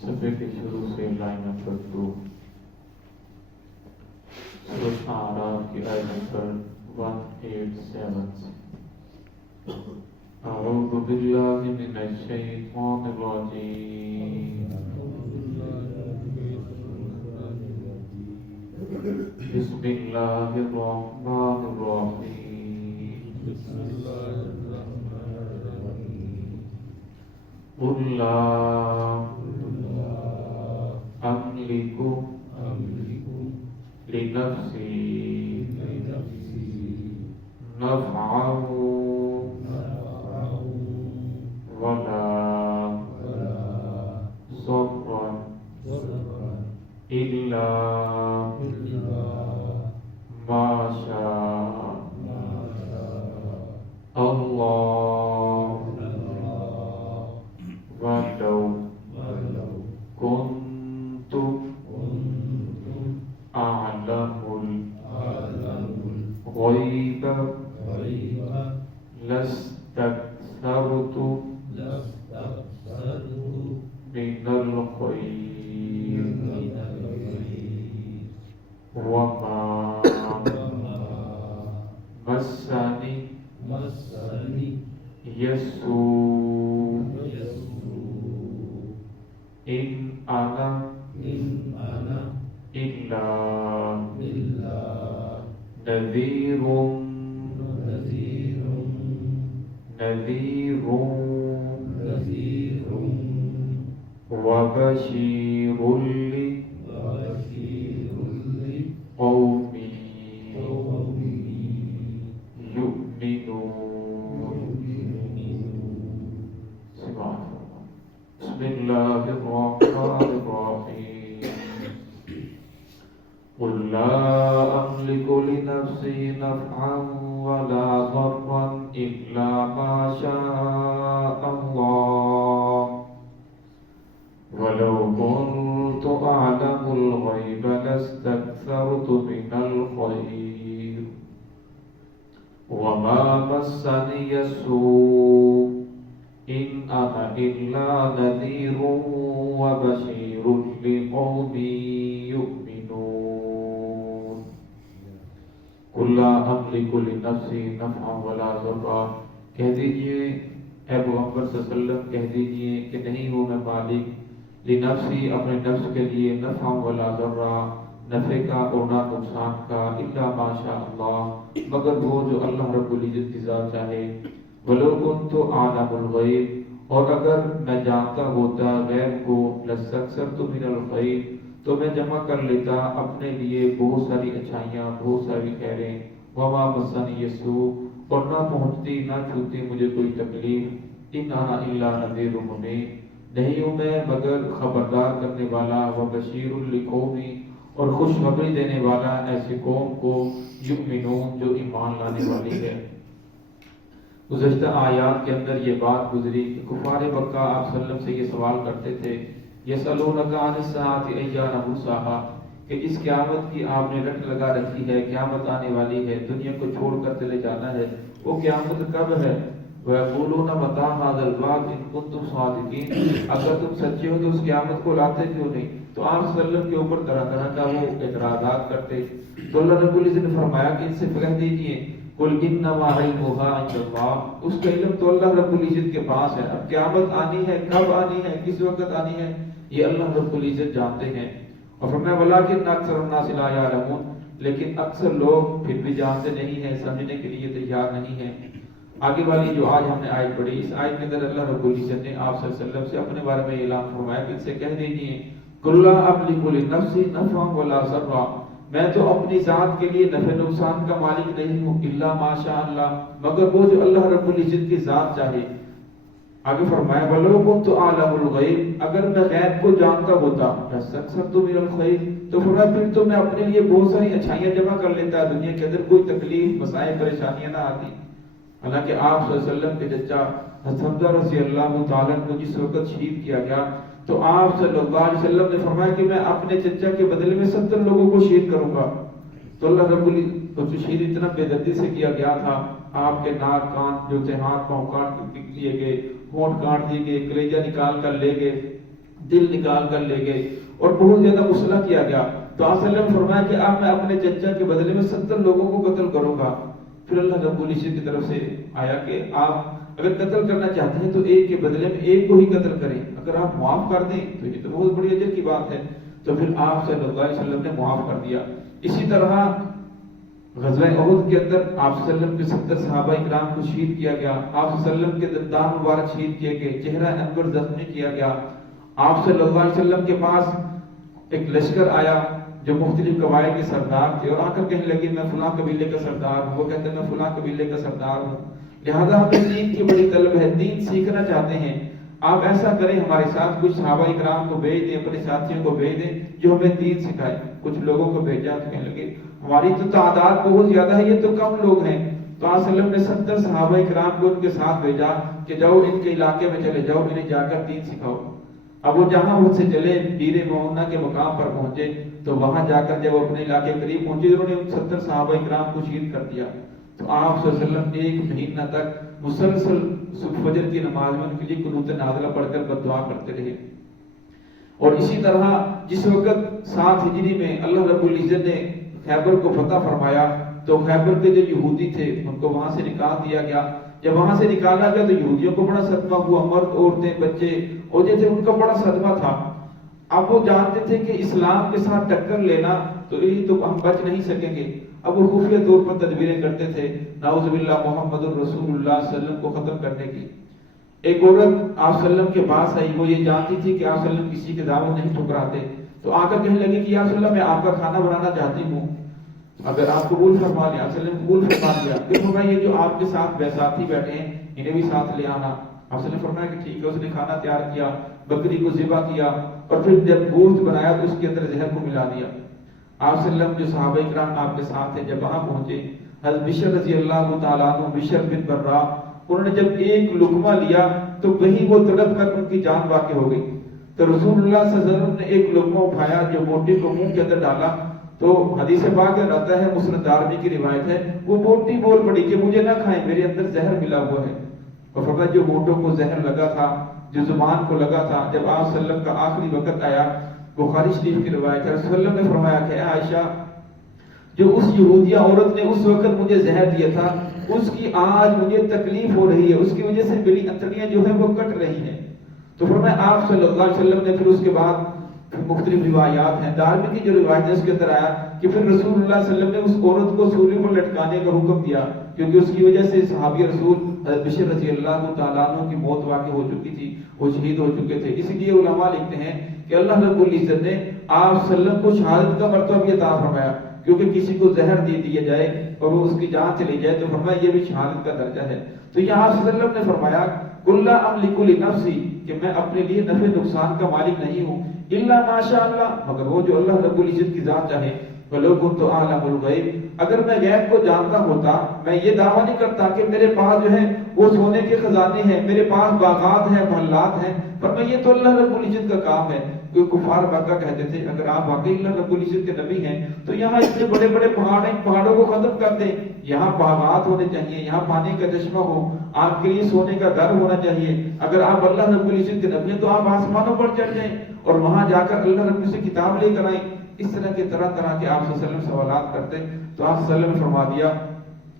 صفحے کے شروع سے لائن نمبر 2 سورۃ اعراف کی آیت نمبر 187 اعوذ باللہ من الشیطان الرجیم بسم اللہ الرحمن الرحیم قل لا أملك لنفسي نفعا ولا ضرا إلا ما شاء الله ولو كنت أعلم الغيب لاستكثرت من الخير وما مسني السوء إن أنا إلا نذير وبشير لقوم يؤمنون. بسم الله الرحمن الرحيم قل لا أملك لنفسي نفعا ولا ضرا إلا ما شاء الله ولو كنت أعلم الغيب لاستكثرت من الخير وما مسني السوء إن أنا إلا نذير وبشير لقوم يؤمنون. قل لا أملك لنفسي نفعا ولا ضرا کہہ دیجئے اے پیغمبر صلی اللہ علیہ وسلم کہہ دیجئے کہ نہیں ہوں میں مالک لنفسی اپنے نفس کے لیے نفعا ولا ضرا نفع کا اور نہ نقصان کا الا ما شاء اللہ مگر وہ جو اللہ رب العزت کی ذات چاہے وَلَوْ كُنْتُ أَعْلَمُ الْغَيْبِ اور اگر میں جانتا ہوتا غیب کو لَسْتَكْثَرْتُ مِنَ الْخَيْرِ تو میں جمع کر لیتا اپنے لیے بہت ساری اچھائیاں بہت ساری خیریں وَمَا مَسَّنِيَ السُّوءُ اور نہ پہنچتی نہ چھوتی مجھے کوئی تکلیف إِنْ أَنَا إِلَّا نَذِيرٌ مُبِينٌ نہیں ہوں میں مگر خبردار کرنے والا وَبَشِيرٌ لِقَوْمٍ اور خوشخبری دینے والا ایسی قوم کو یؤمنون جو ایمان لانے والی ہے. گزشتہ آیات کے اندر یہ بات گزری کہ کفار مکہ آپ صلی اللہ علیہ وسلم سے یہ سوال کرتے تھے یسألونک عن الساعۃ ایان مرساہا کہ اس قیامت کی آپ نے رٹ لگا رکھی ہے قیامت آنے والی ہے دنیا کو چھوڑ کر چلے جانا ہے وہ قیامت کب ہے وَيَقُولُونَ مَتَىٰ هَٰذَا الْوَعْدُ إِن كُنتُمْ صَادِقِينَ اگر تم سچے ہو تو اس قیامت کو لاتے کیوں نہیں. تو آپ صلی اللہ علیہ وسلم کے اوپر طرح طرح کا وہ اعتراضات کرتے تو اللہ رب العزت نے فرمایا کہ ان سے کہہ دیجیے قُلْ إِنَّمَا عِلْمُهَا عِندَ اللَّهِ اس کا علم تو اللہ رب العزت کے پاس ہے. اب قیامت آنی ہے کب آنی ہے کس وقت آنی ہے یہ اللہ رب العزت جانتے ہیں. اور فرمایا وَلَٰكِنَّ أَكْثَرَ النَّاسِ لَا يَعْلَمُونَ لیکن اکثر لوگ پھر بھی جانتے نہیں ہیں سمجھنے کے لیے تیار نہیں ہیں. آگے والی جو آج ہم نے آیت پڑھی اس آیت کے اندر اللہ رب العزت نے آپ صلی اللہ علیہ وسلم سے اپنے بارے میں اعلان فرمایا کہ ان سے کہہ دیجیے قُلْ لَا أَمْلِكُ لِنَفْسِي نَفْعًا وَلَا ضَرًّا میں تو اپنی ذات کے لیے نفع نقصان کا مالک نہیں ہوں الا ما شاء اللہ مگر وہ جو اللہ رب العزت کی ذات چاہے. آگے فرمایا وَلَوْ كُنْتُ أَعْلَمُ الْغَيْبَ اگر میں غیب کو جانتا ہوتا لَاسْتَكْثَرْتُ مِنَ الْخَيْرِ تو فرمایا پھر تو میں اپنے لیے بہت ساری اچھائیاں جمع کر لیتا دنیا کے اندر کوئی تکلیف مسائل پریشانیاں نہ آتی. حالانکہ آپ صلی اللہ علیہ وسلم کے چچا حضرت حمزہ رضی اللہ تعالیٰ کو جس وقت شہید کیا گیا تو آپ صلی اللہ علیہ وسلم نے فرمایا کہ میں اپنے چچا کے بدلے میں 70 لوگوں کو شہید کروں گا. تو اللہ رب العزت شہید اتنا بے دردی سے کیا گیا تھا آپ کے ناک کان جو تھے ہاتھ پاؤں کاٹ لیے گئے ہونٹ کاٹ دیے گئے کلیجہ نکال کر لے گئے دل نکال کر لے گئے اور بہت زیادہ مسئلہ کیا گیا. تو آپ صلی اللہ علیہ وسلم نے فرمایا کہ اب میں اپنے چچا کے بدلے میں 70 لوگوں کو قتل کروں گا. پھر اللہ رب العزت کی طرف سے آیا کہ آپ اگر قتل کرنا چاہتے ہیں تو ایک کے بدلے میں ایک کو ہی قتل کریں, اگر آپ معاف کر دیں تو یہ تو بہت بڑی اجر کی بات ہے. تو پھر آپ صلی اللہ علیہ وسلم نے معاف کر دیا. اسی طرح غزوہ احد کے اندر آپ صلی اللہ علیہ وسلم کے 70 صحابہ اکرام کو شہید کیا گیا. آپ صلی اللہ علیہ وسلم کے دندان مبارک شہید کیے گئے, چہرہ انور زخمی کیا گیا. آپ صلی اللہ علیہ وسلم کے پاس ایک لشکر آیا جو مختلف قبائل کے سردار تھے, اور آ کر کہنے لگے میں فلاں قبیلے کا سردار ہوں. وہ کہتے ہیں میں فلاں قبیلے کا سردار ہوں, لہذا ہمیں دین کی بڑی طلب ہے, دین سیکھنا چاہتے ہیں. آپ ایسا کریں ہمارے ساتھ کچھ صحابہ اکرام کو بھیج دیں, اپنے ساتھیوں کو بھیج دیں جو ہمیں دین سکھائے. کچھ لوگوں کو بھیجا تو کہنے لگے ہماری تو تعداد بہت زیادہ ہے, یہ تو کم لوگ ہیں. تو آپ صلی اللہ علیہ وسلم نے 70 صحابہ اکرام کو ان کے ساتھ بھیجا کہ جاؤ ان کے علاقے میں چلے جاؤ, انہیں جا کر دین سکھاؤ. اب وہ جہاں ان سے چلے بیر معونہ کے مقام پر پہنچے, تو وہاں جا کر جب وہ اپنے علاقے قریب پہنچے انہوں نے ان 70 صحابہ اکرام کو شہید کر دیا. تو آپ صلی اللہ علیہ وسلم ایک مہینہ تک مسلسل فجر کی نماز میں ان کے لیے قنوت نازلہ پڑھ کر بددعا کرتے رہے. اور اسی طرح جس وقت 7 ہجری میں اللہ رب العزت نے خیبر کو فتح فرمایا, تو خیبر کے جو یہودی تھے ان کو وہاں سے نکال دیا گیا. جب وہاں سے نکالا گیا تو یہودیوں کو بڑا صدمہ ہوا, مرد عورتیں بچے اور جو تھے ان کا بڑا صدمہ تھا. اب وہ جانتے تھے کہ اسلام کے ساتھ ٹکر لینا تو یہ تو ہم بچ نہیں سکیں گے. اب وہ خفیہ طور پر تدبیریں کرتے تھے نعوذ باللہ محمد الرسول اللہ صلی اللہ علیہ وسلم کو ختم کرنے کی. ایک عورت آپ صلی اللہ علیہ وسلم کے پاس آئی, وہ یہ جانتی تھی کہ آپ صلی اللہ علیہ وسلم کسی کی دعوت نہیں ٹھکراتے. تو آ کر کہنے لگی کہ یا رسول اللہ میں آپ کا کھانا بنانا چاہتی ہوں, اگر آپ قبول فرما لیں. آپ صلی اللہ علیہ وسلم قبول فرما لیا. پھر فرمایا یہ جو آپ کے ساتھ بیساتی بیٹھے ہیں انہیں بھی ساتھ لے آنا. آپ صلی اللہ علیہ وسلم فرمایا کہ ٹھیک ہے. اس نے کھانا تیار کیا, بکری کو ذبح کیا, اور پھر جب گوشت بنایا تو اس کے اندر زہر کو ملا دیا. آپ صلی اللہ علیہ وسلم جو صحابہ اکرام آپ کے ساتھ تھے جب وہاں پہنچے, حضرت بشر رضی اللہ تعالیٰ عنہ, بشر بن برا, انہوں نے جب ایک لقمہ لیا تو وہیں وہ تڑپ کر ان کی جان واقع ہو گئی. تو رسول اللہ صلی اللہ علیہ وسلم نے ایک لقمہ اٹھایا جو بوٹی کو منہ کے اندر ڈالا, تو حدیث پاک میں آتا ہے, مسند دارمی کی روایت ہے, وہ بوٹی بول پڑی کہ مجھے نہ کھائیں میرے اندر زہر ملا ہوا ہے. اور فرمایا جو بوٹوں کو زہر لگا تھا, جو زبان کو لگا تھا, جب آپ صلی اللہ علیہ وسلم کا آخری وقت آیا, بخاری شریف کی روایت ہے, رسول اللہ نے فرمایا کہ عائشہ جو اس یہودیہ عورت نے اس وقت مجھے زہر دیا تھا اس کی آج مجھے تکلیف ہو رہی ہے, اس کی وجہ سے میری انتڑیاں جو ہیں وہ کٹ رہی ہیں. تو فرمایا آپ صلی اللہ علیہ وسلم نے پھر اس کے بعد مختلف روایات ہیں, دارمی کی جو روایت ہے اس کے اندر آیا کہ پھر رسول اللہ صلی اللہ علیہ وسلم نے اس عورت کو سولی پر لٹکانے کا حکم دیا, کیونکہ اس کی وجہ سے صحابی رسول حضرت بشر رضی اللہ تعالیٰ عنہ کی موت واقع ہو چکی تھی, وہ شہید ہو چکے تھے. اسی لیے علماء لکھتے ہیں کہ اللہ رب العزت نے آپ صلی اللہ علیہ وسلم کو شہادت کا مرتبہ بھی عطا فرمایا, کیونکہ کسی کو زہر دے دیا جائے اور وہ اس کی جان چلی جائے تو فرمایا یہ بھی شہادت کا درجہ ہے. تو یہاں صلی اللہ علیہ وسلم نے فرمایا کل املک لنفسی, کہ میں اپنے لیے نفع نقصان کا مالک نہیں ہوں, الا ماشاء اللہ, مگر وہ جو اللہ رب العزت کی ذات چاہے. ولو كنت اعلم الغیب, اگر میں غیب کو جانتا ہوتا, میں یہ دعویٰ نہیں کرتا کہ میرے پاس جو ہے وہ سونے کے خزانے ہیں, میرے پاس باغات ہیں, محلات ہیں, پر میں یہ تو اللہ رب العزت کا کام ہے. کیونکہ کفار مکہ کہتے تھے اگر آپ واقعی اللہ رب العزت کے نبی ہیں تو یہاں اتنے بڑے بڑے پہاڑ ہیں, پہاڑوں کو ختم کر دیں, یہاں باغات ہونے چاہیے, یہاں پانی کا چشمہ ہو, آپ کے لیے سونے کا گھر ہونا چاہیے. اگر آپ اللہ رب العزت کے نبی ہیں تو آپ آسمانوں پر چڑھ جائیں اور وہاں جا کر اللہ رب العزت کتاب لے کر آئیں. اس طرح کے طرح طرح کے آپ صلی اللہ علیہ وسلم سوالات کرتے, تو آپ صلی اللہ علیہ وسلم نے فرما دیا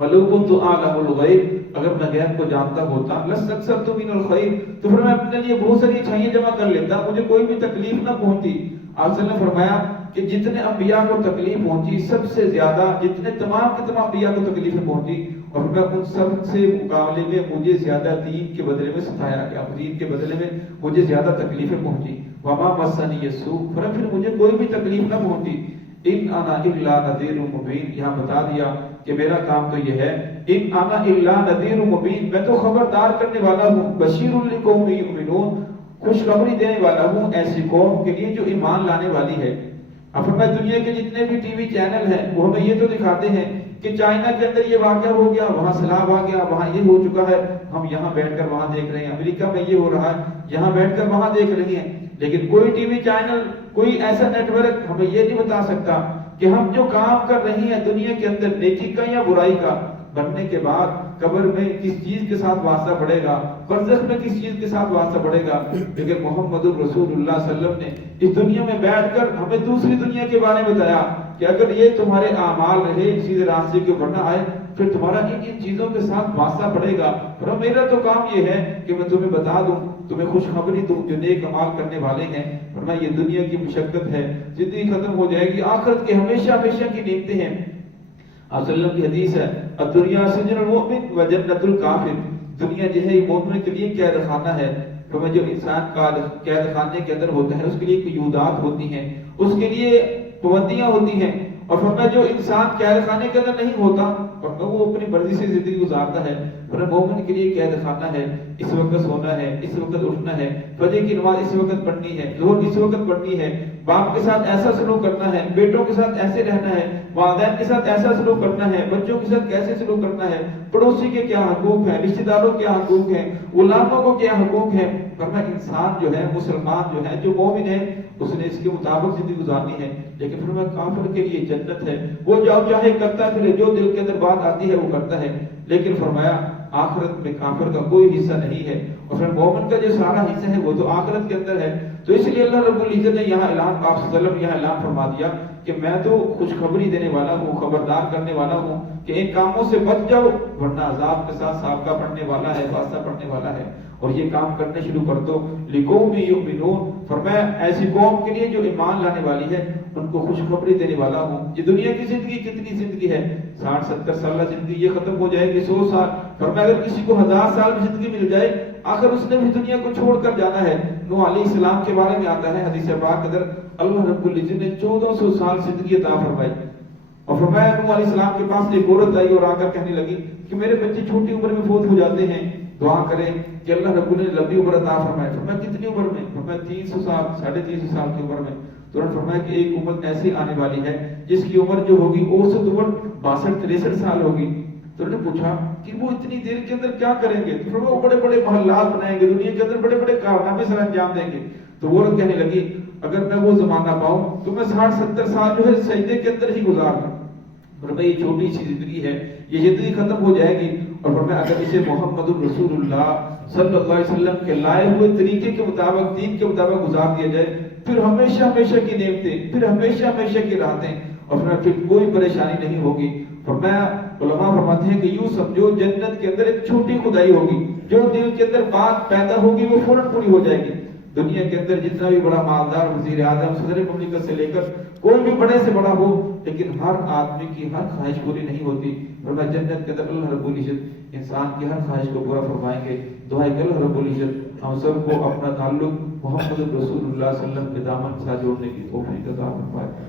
وَلَوْ كُنْتُ أَعْلَمُ الْغَيْبَ, اگر میں غیب کو جانتا ہوتا لَسْتَكْثَرْتُ مِنَ الْخَيْرِ, تو پھر میں اپنے لیے بہت ساری اچھائیاں جمع کر لیتا, مجھے کوئی بھی تکلیف نہ پہنچتی. آپ صلی اللہ علیہ وسلم نے فرمایا کہ جتنے انبیاء کو تکلیف پہنچی سب سے زیادہ, جتنے تمام کے تمام انبیاء کو تکلیفیں پہنچی, اور میں ان سب سے مقابلے میں مجھے زیادہ دین کے بدلے میں ستایا گیا, دین کے بدلے میں مجھے زیادہ تکلیفیں پہنچی. وَمَا مَسَّنِيَ السُّوءُ, پھر مجھے کوئی بھی تکلیف نہ پہنچی. ان انا الا نذیر مبین, یہاں بتا دیا کہ میرا کام تو یہ ہے, ان انا الا نذیر مبین, میں تو خبردار کرنے والا ہوں, بشیر لقوم یؤمنون, خوشخبری دینے والا ہوں ایسی قوم کے لیے جو ایمان لانے والی ہے. اب فرمایا دنیا کے جتنے بھی ٹی وی چینل ہیں وہ ہمیں یہ تو دکھاتے ہیں کہ چائنا کے اندر یہ واقعہ ہو گیا, وہاں سیلاب آ گیا, وہاں یہ ہو چکا ہے, ہم یہاں بیٹھ کر وہاں دیکھ رہے ہیں, امریکہ میں یہ ہو رہا ہے, یہاں بیٹھ کر وہاں دیکھ رہے ہیں. لیکن کوئی ٹی وی چینل, کوئی ایسا نیٹ ورک ہمیں یہ نہیں بتا سکتا کہ ہم جو کام کر رہی ہیں دنیا کے اندر نیکی کا یا برائی کا, بننے کے بعد قبر میں کس چیز کے ساتھ واسطہ پڑے گا، برزخ میں کس چیز کے ساتھ واسطہ پڑے گا، لیکن محمد رسول اللہ صلی اللہ علیہ وسلم نے اس دنیا میں بیٹھ کر ہمیں دوسری دنیا کے بارے میں بتایا کہ اگر یہ تمہارے اعمال رہے سیدھے راستے کے اوپر نہ آئے پھر تمہارا ان چیزوں کے ساتھ واسطہ پڑے گا۔ اور میرا تو کام یہ ہے کہ میں تمہیں بتا دوں، تمہیں خوشخبری دوں جو نیک اعمال کرنے والے ہیں۔ فرمایا یہ دنیا کی مشقت ہے، زندگی ختم ہو جائے گی، آخرت کے ہمیشہ ہمیشہ کی نعمتیں ہیں۔ آپ صلی اللہ علیہ وسلم کی حدیث ہے الدنیا سجن المؤمن و جنت الکافر، دنیا جو ہے مومن کے لیے قید خانہ ہے۔ فرمایا جو انسان کا قید خانے کے اندر ہوتا ہے اس کے لیے قیودات ہوتی ہیں، اس کے لیے پابندیاں ہوتی ہیں، اور فرمایا جو انسان قید خانے کے اندر نہیں ہوتا اور وہ اپنی مرضی سے زندگی گزارتا ہے، فرمایا مومن کے لیے قید خانہ ہے، اس وقت سونا ہے، اس وقت اٹھنا ہے، فجر کی نماز اس وقت پڑھنی ہے، ظہر اس وقت پڑھنی ہے، باپ کے ساتھ ایسا سلوک کرنا ہے، بیٹوں کے ساتھ ایسے رہنا ہے، والدین کے ساتھ ایسا سلوک کرنا ہے، بچوں کے ساتھ کیسے سلوک کرنا ہے، پڑوسی کے کیا حقوق ہیں، رشتہ داروں کے کیا حقوق ہیں، غلاموں کو کیا حقوق ہیں۔ فرمایا انسان جو ہے، مسلمان جو ہے، جو مومن ہے، اس نے اس کے مطابق زندگی گزارنی ہے۔ لیکن فرمایا کافر کے لیے جنت ہے، وہ جو چاہے کرتا پھر جو دل کے اندر بات آتی ہے وہ کرتا ہے، لیکن فرمایا آخرت میں کافر کا کوئی حصہ نہیں ہے، اور پھر مومن کا جو سارا حصہ ہے وہ تو آخرت کے اندر ہے۔ تو اس لیے اللہ رب العزت نے یہاں اعلان، آپ صلی اللہ علیہ وسلم یہاں اعلان فرما دیا کہ میں تو خوشخبری دینے والا ہوں، خبردار کرنے والا ہوں کہ ان کاموں سے بچ جاؤ ورنہ عذاب کے ساتھ سابقہ پڑنے والا ہے، واسطہ پڑنے والا ہے، اور یہ کام کرنے شروع کر دو۔ لِقَوْمٍ يُؤْمِنُونَ، فرمایا ایسی قوم کے لیے جو ایمان لانے والی ہے ان کو خوشخبری دینے والا ہوں۔ یہ دنیا کی زندگی کتنی زندگی ہے، 60-70 سالہ زندگی یہ ختم ہو جائے گی، 100 سال۔ فرمایا اگر کسی کو 1000 سال کی زندگی مل جائے آخر اس نے بھی دنیا کو چھوڑ کر جانا ہے۔ نوح علیہ السلام کے بارے میں آتا ہے حدیث پاک اندر، اللہ رب العزت نے 1400 سال زندگی عطا فرمائی، اور فرمایا نوح علیہ السلام کے پاس ایک عورت آئی اور آ کر کہنے لگی کہ میرے بچے چھوٹی عمر میں فوت ہو جاتے ہیں، دعا کریں کہ اللہ رب العزت نے لمبی عمر عطا فرمائے۔ فرمایا کتنی عمر میں؟ فرمایا 300 سال، 350 سال کی عمر میں۔ تو انہوں نے فرمایا کہ ایک امت ایسی آنے والی ہے جس کی عمر جو ہوگی اوسط عمر 62-63 سال ہوگی۔ تو انہوں نے پوچھا کہ وہ اتنی دیر کے اندر کیا کریں گے؟ تو فرمایا وہ بڑے بڑے محلات بنائیں گے، دنیا کے اندر بڑے بڑے کارنامے سر انجام دیں گے۔ تو وہ عورت کہنے لگی اگر میں وہ زمانہ پاؤں تو میں 60-70 سال جو ہے سجدے کے اندر ہی گزار دوں۔ فرمایا یہ چھوٹی سی زندگی ہے، یہ زندگی ختم ہو جائے گی، اور فرمایا اگر اسے محمد رسول اللہ صلی اللہ علیہ وسلم کے لائے ہوئے طریقے کے مطابق، دین کے مطابق گزار دیا جائے پھر ہمیشہ ہمیشہ کی نعمتیں، پھر ہمیشہ ہمیشہ کی راحتیں، اور پھر کوئی پریشانی نہیں ہوگی۔ فرمایا علماء فرماتے ہیں کہ یوں سمجھو جنت کے اندر ایک چھوٹی خدائی ہوگی، جو دل کے اندر بات پیدا ہوگی وہ فوراً پوری ہو جائے گی۔ دنیا کے اندر جتنا بھی بڑا مالدار، وزیر اعظم، صدر مملکت سے لے کر کوئی بھی بڑے سے بڑا ہو، لیکن ہر آدمی کی ہر خواہش پوری نہیں ہوتی۔ فرمایا جنت کے اندر اللہ رب العزت انسان کی ہر خواہش کو پورا فرمائیں گے۔ دعائیں کہ اللہ رب العزت ہم سب کو اپنا تعلق محمد رسول اللہ صلی اللہ علیہ وسلم کے دامن سے جوڑنے کی توفیق عطا فرمائے۔